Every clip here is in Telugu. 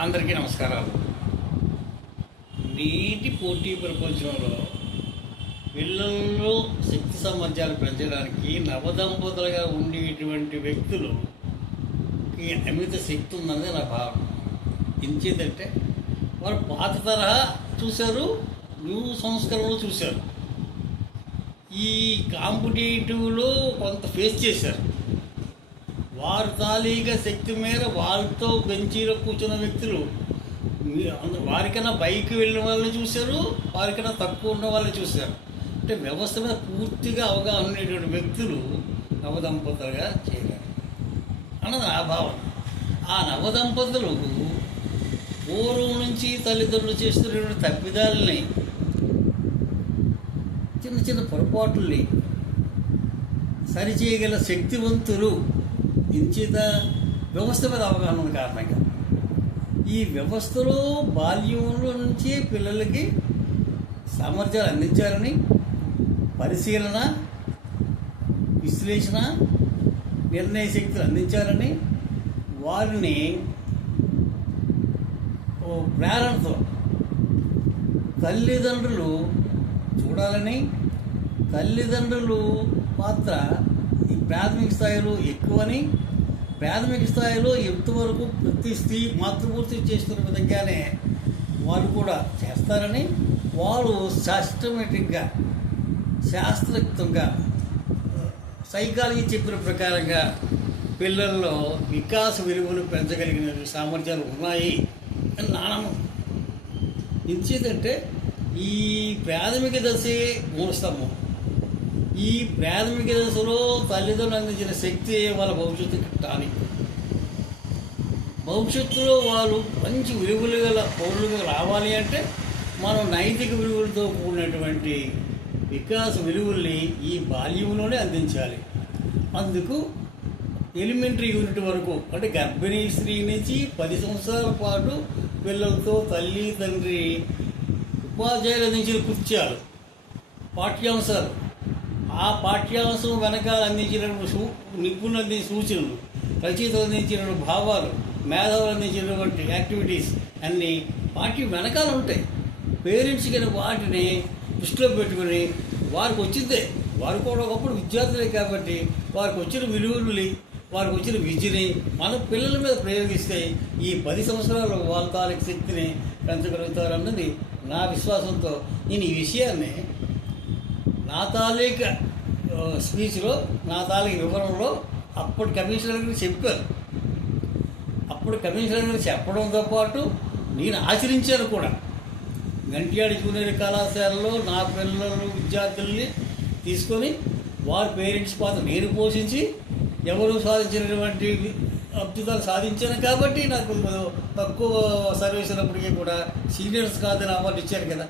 అందరికీ నమస్కారాలు. నీటి పోటీ ప్రపంచంలో పిల్లల్లో శక్తి సామర్థ్యాలు పెంచడానికి నవదంపతులుగా ఉండేటువంటి వ్యక్తులు ఈ అమిత శక్తి ఉందనే నా భావన. ఎంచేదంటే వారు పాత తరహా చూశారు న్యూ సంస్కరణలు చూశారు. ఈ కాంపిటేటివ్లో కొంత ఫేస్ చేశారు. వారు తాలీగా శక్తి మేర వారితో బెంచీలో కూర్చున్న వ్యక్తులు. మీ- అంద- వారికన్నా పైకి వెళ్ళిన వాళ్ళని చూశారు వారికన్నా తక్కువ ఉన్న వాళ్ళని చూశారు. అంటే వ్యవస్థ మీద పూర్తిగా అవగాహన ఉండేటువంటి వ్యక్తులు నవదంపతులుగా చేయగలరు అన్నది నా భావన. ఆ నవదంపతులు పూర్వం నుంచి తల్లిదండ్రులు చేస్తున్నటువంటి తప్పిదాలని చిన్న చిన్న పొరపాట్లని సరిచేయగల శక్తివంతులు కించిత వ్యవస్థ మీద అవగాహన ఉన్న కారణంగా ఈ వ్యవస్థలో బాల్యంలో నుంచి పిల్లలకి సామర్థ్యాలు అందించాలని పరిశీలన విశ్లేషణ నిర్ణయ శక్తులు అందించాలని వారిని ఓ ప్రేరణతో తల్లిదండ్రులు చూడాలని తల్లిదండ్రులు పాత్ర ప్రాథమిక స్థాయిలో ఎక్కువని ప్రాథమిక స్థాయిలో ఎంతవరకు ప్రతి స్త్రీ మాతృపూర్తి చేస్తున్న విధంగానే వాళ్ళు కూడా చేస్తారని వాళ్ళు సిస్టమేటిక్గా శాస్త్రయుక్తంగా సైకాలజీ చెప్పిన ప్రకారంగా పిల్లల్లో వికాస విలువలు పెంచగలిగిన సామర్థ్యాలు ఉన్నాయి అని నా నమ్మకం. ఇంచేదంటే ఈ ప్రాథమిక దశే మూలస్తంభం. ఈ ప్రాథమిక దశలో తల్లిదండ్రులు అందించిన శక్తి వాళ్ళ భవిష్యత్తుకి టానిక్ భవిష్యత్తులో వాళ్ళు మంచి విలువలు గల పౌరులుగా రావాలి అంటే మనం నైతిక విలువలతో కూడినటువంటి వికాస విలువల్ని ఈ బాల్యంలోనే అందించాలి. అందుకు ఎలిమెంటరీ యూనిట్ వరకు అంటే గర్భిణీ స్త్రీ నుంచి పది సంవత్సరాల పాటు పిల్లలతో తల్లి తండ్రి ఉపాధ్యాయులు అందించిన కృత్యాలు పాఠ్యాంశాలు ఆ పాఠ్యాంశం వెనకాల అందించిన సూ నిపుణులు అందించిన సూచనలు రచయితలు అందించిన భావాలు మేధావులు అందించినటువంటి యాక్టివిటీస్ అన్నీ పాఠ్యం వెనకాల ఉంటాయి. పేరెంట్స్ వాటిని దృష్టిలో పెట్టుకుని వారికి వచ్చిందే. వారు కూడా ఒకప్పుడు విద్యార్థులే కాబట్టి వారికి వచ్చిన విలువలు వారికి వచ్చిన విద్యని మన పిల్లల మీద ప్రయోగిస్తే ఈ పది సంవత్సరాలు వాళ్ళ తాలూకు శక్తిని పెంచగలుగుతారన్నది నా విశ్వాసంతో. నేను ఈ విషయాన్ని నా తాలూక స్పీచ్లో నా తాలూకు వివరణలో అప్పుడు కమిషనర్ గారు చెప్పారు. అప్పుడు కమిషనర్ గారు చెప్పడంతో పాటు నేను ఆచరించాను కూడా. గంట్యాడి జూనియర్ కళాశాలలో నా పిల్లలు విద్యార్థుల్ని తీసుకొని వారి పేరెంట్స్ పాత్ర నేను పోషించి ఎవరు సాధించినటువంటి అద్భుతాలు సాధించాను కాబట్టి నాకు తక్కువ సర్వీస్ ఉన్నప్పటికీ కూడా సీనియర్స్ కాదని అవార్డు ఇచ్చారు కదా.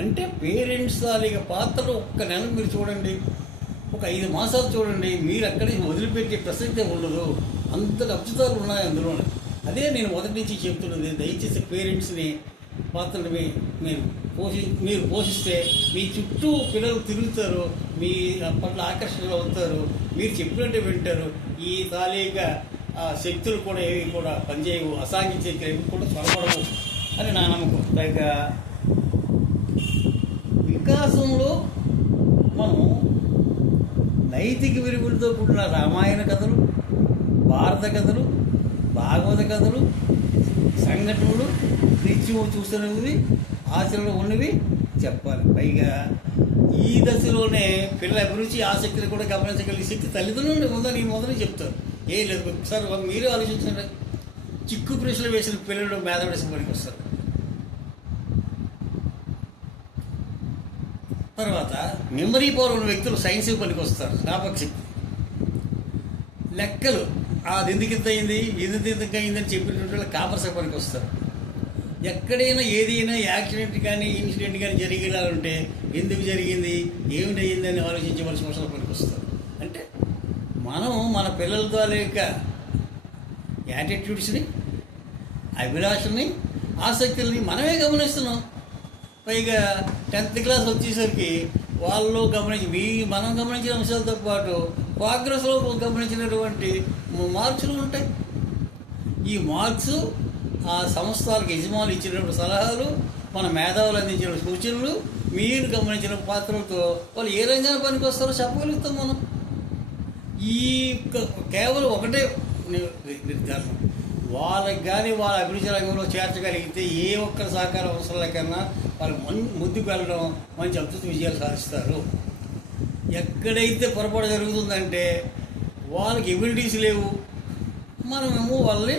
అంటే పేరెంట్స్ తాలూకా పాత్ర ఒక్క నెల మీరు చూడండి ఒక ఐదు మాసాలు చూడండి మీరు అక్కడి నుంచి వదిలిపెట్టే ప్రసక్తే ఉండదు. అంత అద్భుతాలు ఉన్నాయి అందులో అదే నేను మొదటి నుంచి చెప్తున్నది దయచేసి పేరెంట్స్ని పాత్రని మీరు పోషి మీరు పోషిస్తే మీ చుట్టూ పిల్లలు తిరుగుతారు మీ పట్ల ఆకర్షణలు అవుతారు మీరు చెప్పినట్టు వింటారు. ఈ తాలూకా ఆ శక్తులు కూడా ఏవి కూడా పనిచేయవు అసాంఘిక శక్తులు ఏవి కూడా చొరబడవు అని నా నమ్మకం. పైగా వికాసంలో మనం నైతిక విలువలతో కూడిన రామాయణ కథలు భారత కథలు భాగవత కథలు సంఘటనలు నిత్యం చూస్తున్నవి ఆచరణలో ఉన్నవి చెప్పాలి. పైగా ఈ దశలోనే పిల్లల అభిరుచి ఆసక్తిని కూడా గమనించగలిగే శక్తి తల్లిదండ్రులు ఉందని నేను మొదలు చెప్తారు. ఏం లేదు ఒకసారి మీరే ఆలోచించండి. చిక్కు ప్రశ్నలు వేసిన పిల్లలు మేధవేసిన పనికి వస్తారు. తర్వాత మెమరీ పవర్ ఉన్న వ్యక్తులు సైన్స్ పనికి వస్తారు. జ్ఞాపక శక్తి. లెక్కలు. అది ఎందుకు ఇంత అయింది? ఇది ఎందుకు అయిందని చెప్పినటువంటి వాళ్ళు కాపర్స్ పనికి వస్తారు. ఎక్కడైనా ఏదైనా యాక్సిడెంట్ కానీ ఇన్సిడెంట్ కానీ జరిగేలాంటే ఎందుకు జరిగింది? ఏమిటి అయ్యిందని అని ఆలోచించవలసిన అవసరం పనికి వస్తారు అంటే మనం మన పిల్లల ద్వారా యొక్క యాటిట్యూడ్స్ని అభిలాషల్ని ఆసక్తుల్ని మనమే గమనిస్తున్నాం. పైగా టెన్త్ క్లాస్ వచ్చేసరికి వాళ్ళు గమనించి మీ మనం గమనించిన అంశాలతో పాటు ప్రోగ్రెస్లో గమనించినటువంటి మార్క్స్లు ఉంటాయి. ఈ మార్క్స్ ఆ సంస్థలకు యజమానులు ఇచ్చినటువంటి సలహాలు మన మేధావులు అందించిన సూచనలు మీరు గమనించిన పాత్రలతో వాళ్ళు ఏ రంగాన పనికి వస్తారో చెప్పగలుగుతాం మనం. ఈ కేవలం ఒకటే నిర్ధారణ. వాళ్ళకి కానీ వాళ్ళ అభిరుచి రంగంలో చేర్చగలిగితే ఏ ఒక్క సహకార అవసరం లేకన్నా వాళ్ళు మన్ ముందుకు వెళ్ళడం మంచి అద్భుత విజయాలు సాధిస్తారు. ఎక్కడైతే పొరపాటు జరుగుతుందంటే వాళ్ళకి ఎబిలిటీస్ లేవు. మనమేమో వాళ్ళని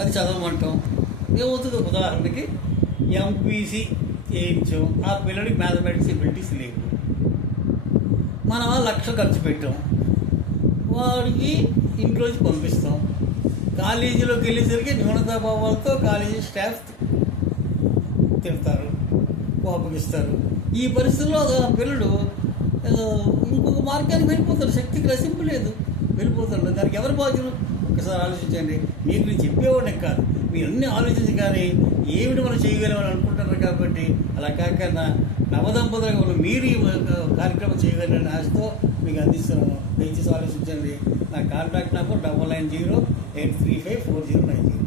అది చదవమంటాం. ఏమవుతుంది? ఉదాహరణకి ఎంపీసీ చేయించాం. ఆ పిల్లడికి మ్యాథమెటిక్స్ ఎబిలిటీస్ లేవు. మనం ఆ లక్ష ఖర్చు పెట్టాం. వాడికి ఇంట్లోంచి పంపిస్తాం. కాలేజీలోకి వెళ్ళేసరికి న్యూనతాభావాలతో కాలేజీ స్టాఫ్ తిడతారు కోపగిస్తారు. ఈ పరిస్థితుల్లో ఆ పిల్లడు ఇంకొక మార్గానికి వెళ్ళిపోతాడు శక్తికి రసింపు లేదు. వెళ్ళిపోతాడు. దానికి ఎవరు బాధ్యులు? ఒకసారి ఆలోచించండి. మీకు నేను చెప్పేవాడిని కాదు. మీరు అన్నీ ఆలోచించి కానీ ఏమిటి మనం చేయగలమని అనుకుంటున్నారు కాబట్టి అలా కాకుండా నవదంపతులకు మీరు ఈ కార్యక్రమం చేయగలరని ఆశతో మీకు అందిస్తున్నాను. దయచేసి ఆలోచించండి. నా contact number double nine zero eight three five four zero nine zero.